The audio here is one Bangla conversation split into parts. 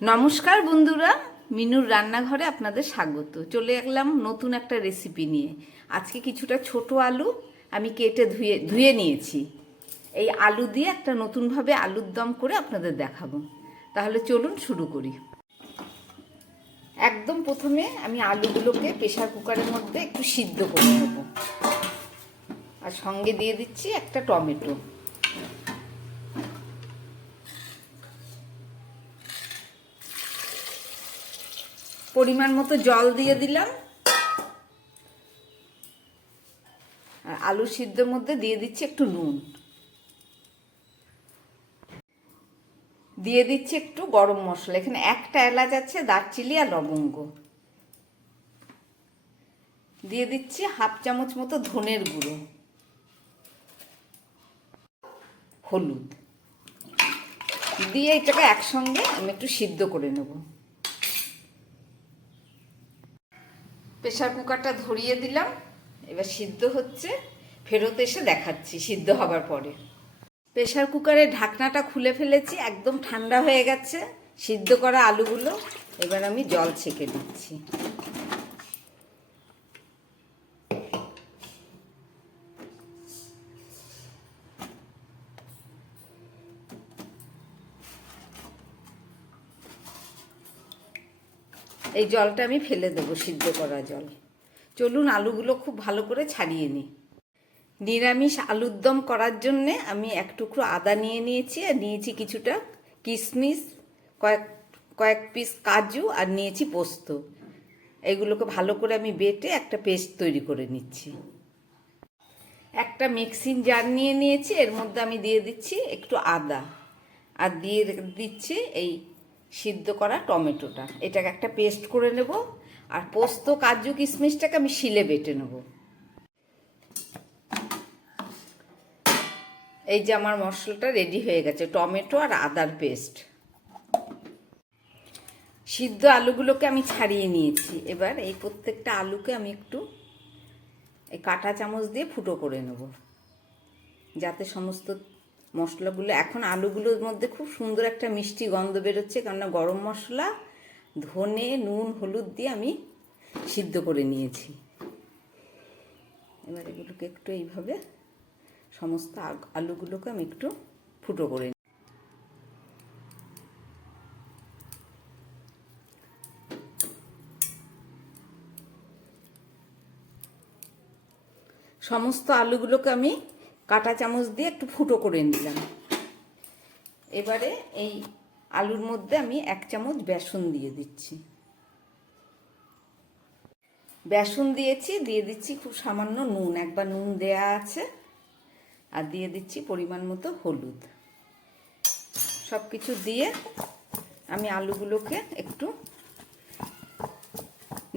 নমস্কার বন্ধুরা, মিনুর রান্নাঘরে আপনাদের স্বাগত। চলে এলাম নতুন একটা রেসিপি নিয়ে। আজকে কিছুটা ছোট আলু আমি কেটে ধুয়ে নিয়েছি। এই আলু দিয়ে একটা নতুনভাবে আলুর দম করে আপনাদের দেখাবো। তাহলে চলুন শুরু করি। একদম প্রথমে আমি আলুগুলোকে প্রেসার কুকারের মধ্যে একটু সিদ্ধ করে নেব, আর সঙ্গে দিয়ে দিচ্ছি একটা টমেটো। পরিমাণ মতো জল দিয়ে দিলাম, আর আলু সিদ্ধর মধ্যে দিয়ে দিচ্ছি একটু নুন, দিয়ে দিচ্ছি একটু গরম মশলা। এখানে একটা এলাচ আছে, দারচিনি আর লবঙ্গ। দিয়ে দিচ্ছি হাফ চামচ মতো ধনের গুঁড়ো, হলুদ দিয়ে এটাকে একসঙ্গে আমি একটু সিদ্ধ করে নেব। প্রেসার কুকারটা ধরিয়ে দিলাম, এবার সিদ্ধ হচ্ছে। ফেরত এসে দেখাচ্ছি সিদ্ধ হবার পরে। প্রেসার কুকারের ঢাকনাটা খুলে ফেলেছি, একদম ঠান্ডা হয়ে গেছে সিদ্ধ করা আলুগুলো। এবার আমি জল ছেঁকে দিচ্ছি। এই জলটা আমি ফেলে দেবো, সিদ্ধ করা জল। চলুন আলুগুলো খুব ভালো করে ছাড়িয়ে নিই। নিরামিষ আলুর দম করার জন্যে আমি এক টুকরো আদা নিয়ে নিয়েছি, আর নিয়েছি কিছুটা কিশমিশ, কয়েক পিস কাজু, আর নিয়েছি পোস্ত। এগুলোকে ভালো করে আমি বেটে একটা পেস্ট তৈরি করে নিচ্ছি। একটা মিক্সিং জার নিয়ে নিয়েছি, এর মধ্যে আমি দিয়ে দিচ্ছি একটু আদা, আর দিয়ে দিচ্ছি এই সিদ্ধ করা টমেটোটা। এটাকে একটা পেস্ট করে নেব, আর পোস্ত কাজু কিশমিশটাকে আমি শিলে বেটে নেব। এই যে আমার মশলাটা রেডি হয়ে গেছে, টমেটো আর আদার পেস্ট। সিদ্ধ আলুগুলোকে আমি ছাড়িয়ে নিয়েছি। এবার এই প্রত্যেকটা আলুকে আমি একটু এই কাঁটা চামচ দিয়ে ফুটো করে নেব, যাতে সমস্ত মশলাগুলো, এখন আলুগুলোর মধ্যে খুব সুন্দর একটা মিষ্টি গন্ধ বেরোচ্ছে, কেননা গরম মশলা, ধনে, নুন, হলুদ দিয়ে আমি সিদ্ধ করে নিয়েছি। এবার এগুলোকে একটু এইভাবে সমস্ত আলুগুলোকে আমি একটু ফুটো করে নিই। সমস্ত আলুগুলোকে আমি কাঁটা চামচ দিয়ে একটু ফুটো করে নিলাম। এবারে এই আলুর মধ্যে আমি এক চামচ বেসন দিয়ে দিচ্ছি। বেসন দিয়েছি, দিয়ে দিচ্ছি খুব সামান্য নুন, একবার নুন দেয়া আছে, আর দিয়ে দিচ্ছি পরিমাণ মতো হলুদ। সব কিছু দিয়ে আমি আলুগুলোকে একটু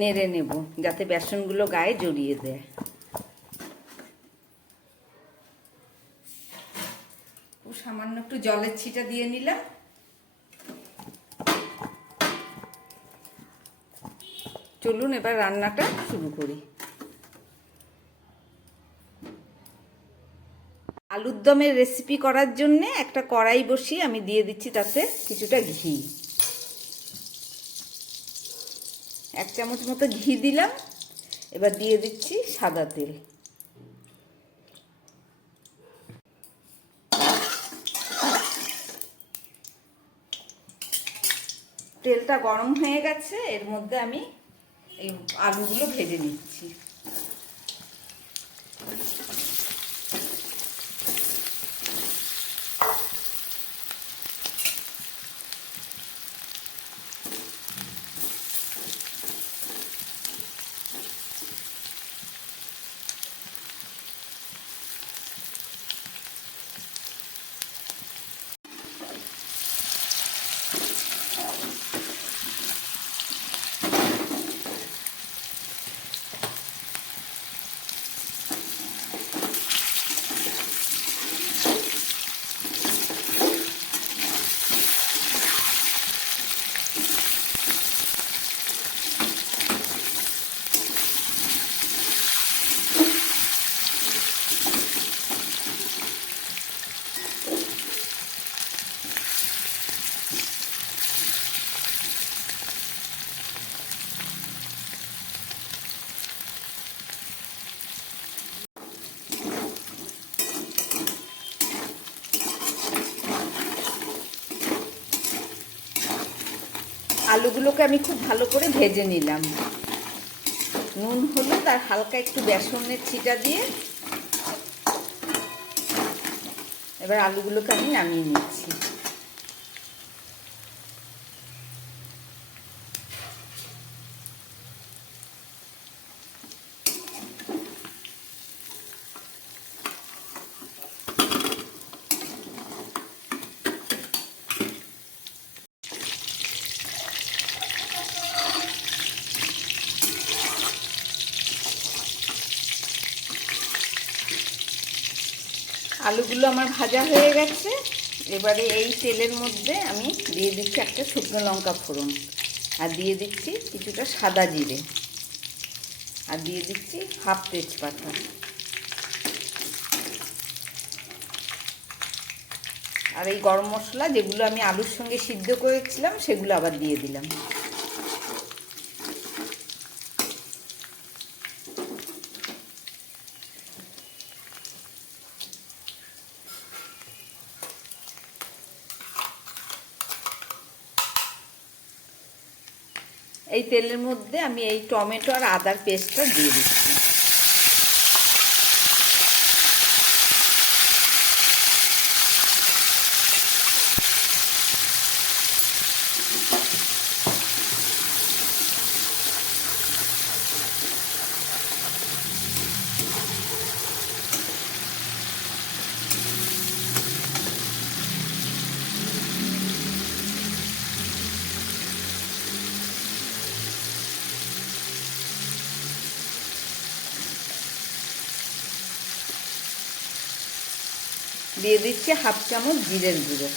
নেড়ে নেব, যাতে বেসনগুলো গায়ে জড়িয়ে দেয়। খুব সামান্য একটু জলের ছিটা দিয়ে নিলাম। চলুন এবার রান্নাটা শুরু করি। আলুর দমের রেসিপি করার জন্য একটা কড়াই বসিয়ে আমি দিয়ে দিচ্ছি তাতে কিছুটা ঘি। এক চামচ মতো ঘি দিলাম। এবার দিয়ে দিচ্ছি সাদা তেল। তেলটা গরম হয়ে গেছে, এর মধ্যে আমি এই আলুগুলো ভেজে নিচ্ছি। আলুগুলোকে আমি খুব ভালো করে ভেজে নিলাম। নুন হলুদ আর হালকা একটু বেসনের ছিটা দিয়ে এবার আলুগুলোকে আমি নামিয়ে নিচ্ছি। আলুগুলো আমার ভাজা হয়ে গেছে। এবারে এই তেলের মধ্যে আমি দিয়ে দিচ্ছি একটা শুকনো লঙ্কা ফোড়ন, আর দিয়ে দিচ্ছি কিছুটা সাদা জিরে, আর দিয়ে দিচ্ছি হাফ তেজপাতা, আর এই গরম মশলা যেগুলো আমি আলুর সঙ্গে সিদ্ধ করেছিলাম সেগুলো আবার দিয়ে দিলাম। এই তেলের মধ্যে আমি এই টমেটো আর আদার পেস্টটা দিয়ে দিচ্ছি। দিয়ে দিচ্ছি হাফ চামচ জিরের গুঁড়ো।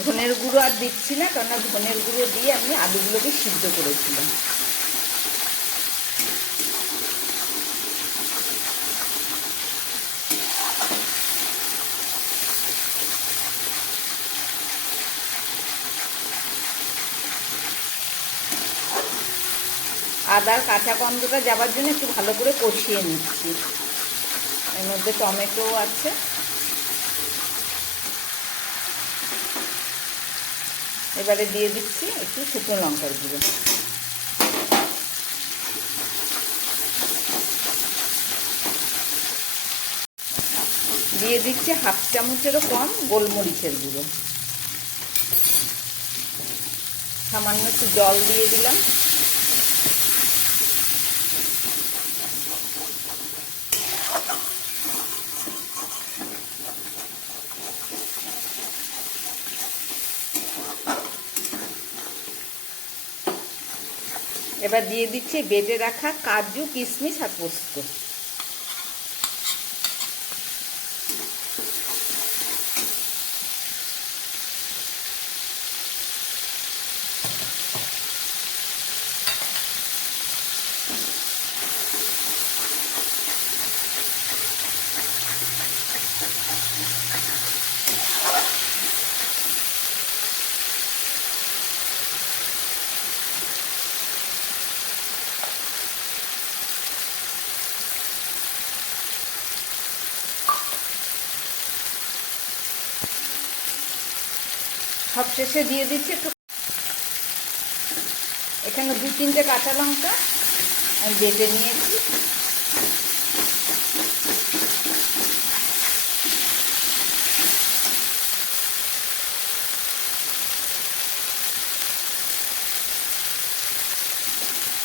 ধনের গুঁড়ো আর দিচ্ছি না, কেননা ধনের গুঁড়ো দিয়ে আমি আলুগুলোকে সিদ্ধ করেছিলাম। আদার কাঁচা গন্ধটা যাবার জন্য একটু ভালো করে কষিয়ে নিচ্ছি। এর মধ্যে টমেটো আছে, এবারে দিয়ে দিচ্ছি একটু শুকনো লঙ্কার গুঁড়ো, দিয়ে দিচ্ছি হাফ চামচেরও কম গোলমরিচের গুঁড়ো, সামান্য একটু জল দিয়ে দিলাম। এবার দিয়ে দিচ্ছি বেটে রাখা কাজু, কিশমিশ আর পোস্ত। সবশেষে দিয়ে দিচ্ছি একটু, এখানে 2-3টে কাঁচা লঙ্কা আমি বেটে নিয়েছি,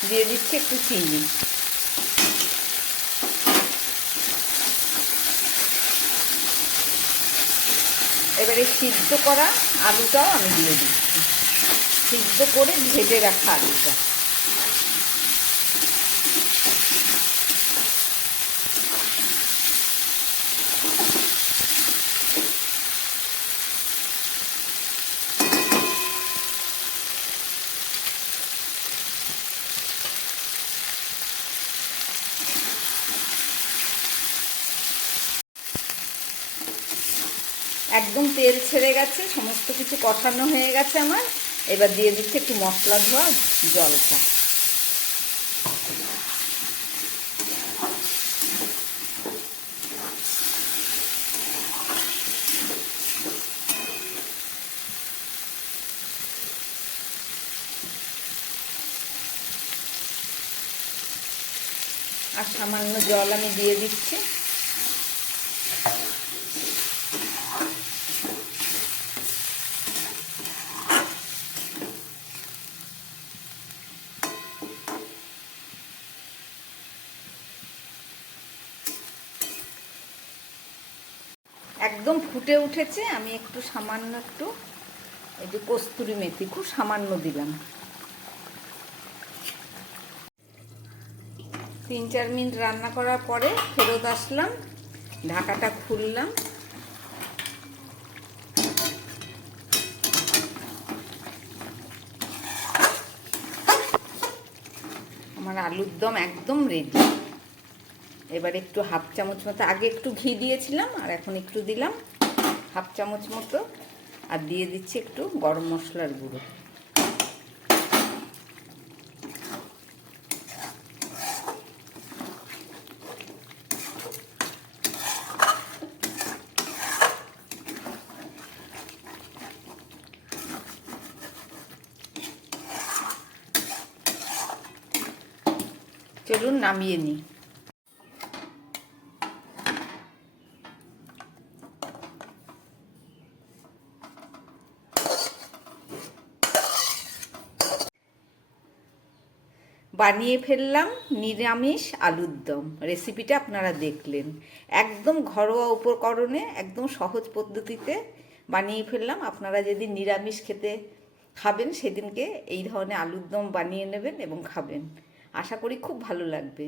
দিয়ে দিচ্ছি একটু চিনি। এবারে সিদ্ধ করা আলুটাও আমি দিয়ে দিচ্ছি, সিদ্ধ করে ভেজে রাখা আলুটা। একদম তেল ছেড়ে গেছে, সমস্ত কিছু কষানো হয়ে গেছে আমার। এবার দিয়ে দিচ্ছি একটু মশলা ধোয়া জলটা। আর সামান্য জল আমি দিয়ে দিচ্ছি। একদম ফুটে উঠেছে। আমি একটু সামান্য একটু এই যে কস্তুরি মেথি খুব সামান্য দিলাম। 3-4 মিনিট রান্না করার পরে ফেরত আসলাম, ঢাকাটা খুললাম। আমার আলুর দম একদম রেডি। এবার একটু হাফ চামচ মতো, আগে একটু ঘি দিয়েছিলাম আর এখন একটু দিলাম হাফ চামচ মতো, আর দিয়ে দিচ্ছি একটু গরম মশলার গুঁড়ো। চলুন নামিয়ে নিই। বানিয়ে ফেললাম নিরামিষ আলুর দম। রেসিপিটা আপনারা দেখলেন, একদম ঘরোয়া উপকরণে একদম সহজ পদ্ধতিতে বানিয়ে ফেললাম। আপনারা যদি নিরামিষ খেতে খাবেন সেদিনকে এই ধরনের আলুর দম বানিয়ে নেবেন এবং খাবেন, আশা করি খুব ভালো লাগবে।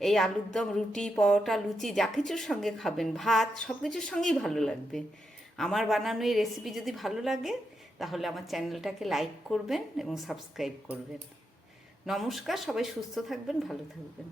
এই আলুর দম রুটি, পরোটা, লুচি যা কিছুর সঙ্গে খাবেন, ভাত, সব কিছুর সঙ্গেই ভালো লাগবে। আমার বানানো এই রেসিপি যদি ভালো লাগে তাহলে আমার চ্যানেলটাকে লাইক করবেন এবং সাবস্ক্রাইব করবেন। নমস্কার, সবাই সুস্থ থাকবেন, ভালো থাকবেন।